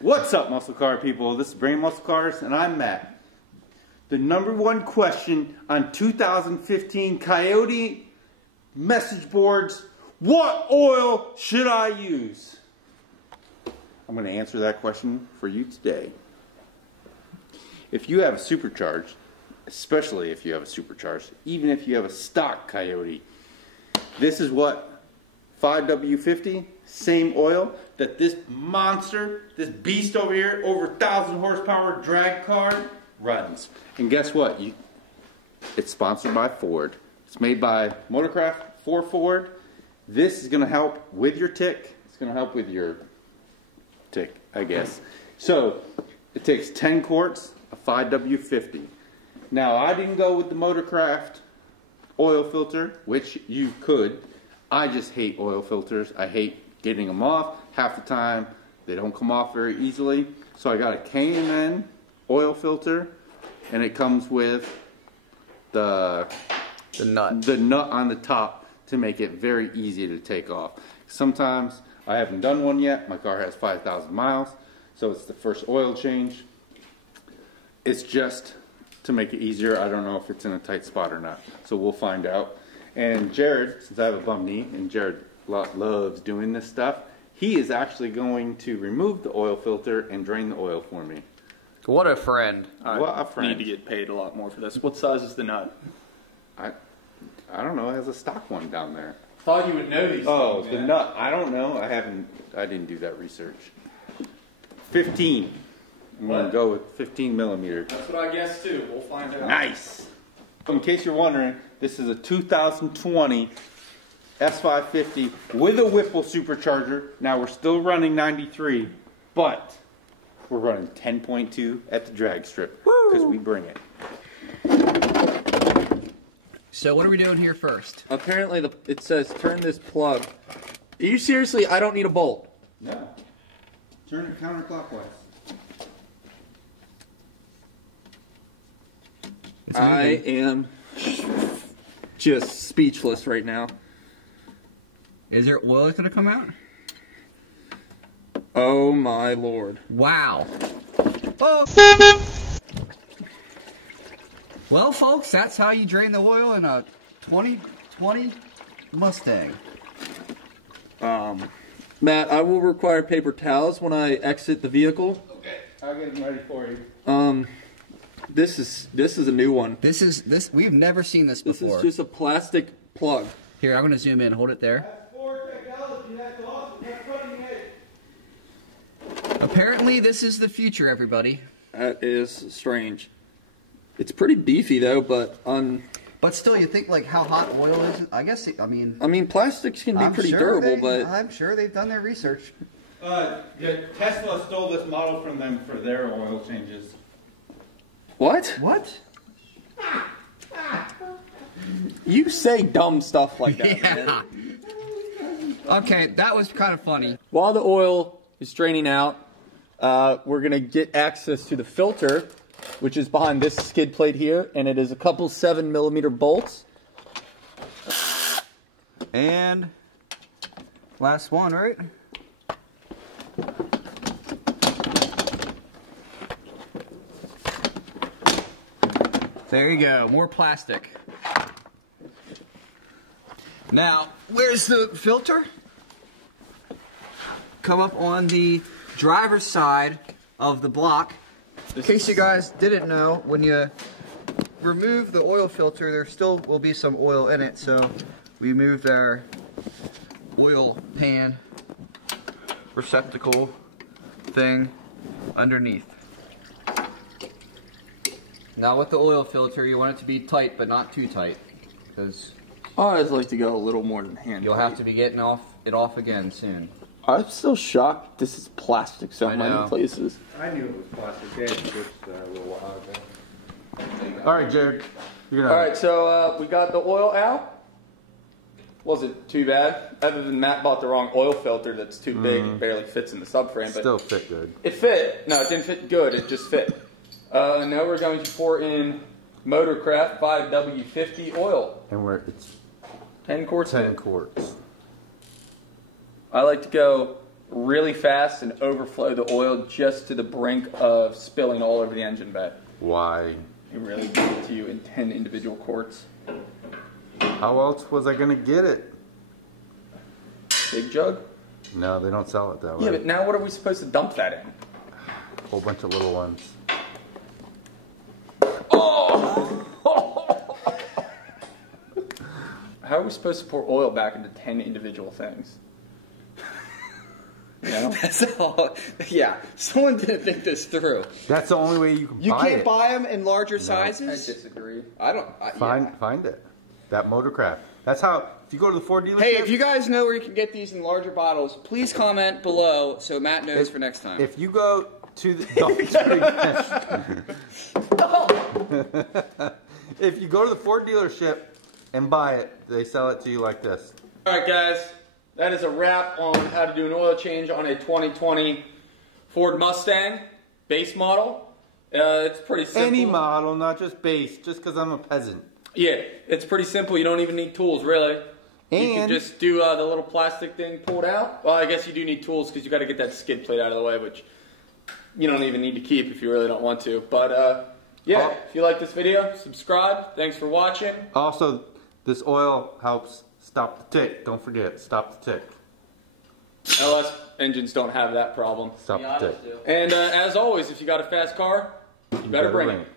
What's up, muscle car people? This is Brain Muscle Cars, and I'm Matt. The #1 question on 2015 Coyote message boards: what oil should I use? I'm going to answer that question for you today. If you have a supercharged, especially if you have a supercharged, even if you have a stock Coyote, this is what 5W50, same oil that this monster, this beast over here, over 1,000 horsepower drag car runs. And guess what? It's sponsored by Ford. It's made by MotorCraft for Ford. This is going to help with your tick. It's going to help with your tick, I guess. So it takes 10 quarts of 5W50. Now, I didn't go with the MotorCraft oil filter, which you could. I just hate oil filters. I hate getting them off. Half the time, they don't come off very easily. So I got a K&N oil filter, and it comes with the nut on the top to make it very easy to take off. Sometimes I haven't done one yet. My car has 5,000 miles, so it's the first oil change. It's just to make it easier. I don't know if it's in a tight spot or not, so we'll find out. And Jared, since I have a bum knee, and Jared loves doing this stuff, he is actually going to remove the oil filter and drain the oil for me. What a friend. What a friend. Need to get paid a lot more for this. What size is the nut? I don't know. It has a stock one down there. Thought you would know these Oh, things, the man. nut. I don't know. I didn't do that research. 15. I'm going to go with 15 millimeter. That's what I guessed too. We'll find out. Nice. In case you're wondering, this is a 2020 S550 with a Whipple supercharger. Now we're still running 93, but we're running 10.2 at the drag strip because we bring it. So what are we doing here first? Apparently it says turn this plug. Are you seriously? I don't need a bolt. No. Turn it counterclockwise. I am just speechless right now. Is there oil that's going to come out? Oh my lord. Wow. Oh. Well, folks, that's how you drain the oil in a 2020 Mustang. Matt, I will require paper towels when I exit the vehicle. Okay. I'll get them ready for you. This is a new one. We've never seen this before. This is just a plastic plug. Here, I'm going to zoom in. Hold it there. That's Ford technology. That's awesome. That's cutting edge. Apparently, this is the future, everybody. That is strange. It's pretty beefy though, but But still, you think like how hot oil is? I guess. I mean, plastics can be pretty durable, but I'm sure they've done their research. Tesla stole this model from them for their oil changes. what? What? You say dumb stuff like that, Yeah. man. Okay, that was kind of funny. While the oil is draining out, we're gonna get access to the filter, which is behind this skid plate here, and it is a couple 7mm bolts. And last one, right? There you go, more plastic. Now, where's the filter? Come up on the driver's side of the block. In case you guys didn't know, when you remove the oil filter, there still will be some oil in it, so we moved our oil pan receptacle thing underneath. Now with the oil filter, you want it to be tight, but not too tight, because I always like to go a little more than hand. you'll have to be getting it off again soon. I'm still shocked this is plastic so I many know. places. I knew it was plastic. They had switched a little while ago. All right, Jared. Alright, so we got the oil out. Wasn't too bad, other than Matt bought the wrong oil filter that's too big and barely fits in the subframe. But Still fit good. it fit. No, it didn't fit good, it just fit. Now we're going to pour in MotorCraft 5W50 oil. And it's 10 quarts. 10 quarts. I like to go really fast and overflow the oil just to the brink of spilling all over the engine bay. Why? It really gives it to you in 10 individual quarts. How else was I gonna get it? Big jug? No, they don't sell it that way. Yeah, but now what are we supposed to dump that in? A whole bunch of little ones. How are we supposed to pour oil back into 10 individual things? You know? That's all. Yeah, someone didn't think this through. That's the only way you can You buy it. can't buy them in larger I sizes? disagree. I don't. Find it. That MotorCraft. That's how, if you go to the Ford dealership. Hey, if you guys know where you can get these in larger bottles, please comment below so Matt knows for next time. If you go to the... If you go to the Ford dealership and buy it, they sell it to you like this. Alright guys, that is a wrap on how to do an oil change on a 2020 Ford Mustang base model. It's pretty simple. Any model, not just base, just because I'm a peasant. Yeah, it's pretty simple. You don't even need tools, really. You can And just do the little plastic thing pulled out. Well, I guess you do need tools because you got to get that skid plate out of the way, which you don't even need to keep if you really don't want to. But yeah, if you like this video, subscribe. Thanks for watching. also, this oil helps stop the tick. Don't forget, stop the tick. LS engines don't have that problem. Stop the tick. And as always, if you got a fast car, you better bring it.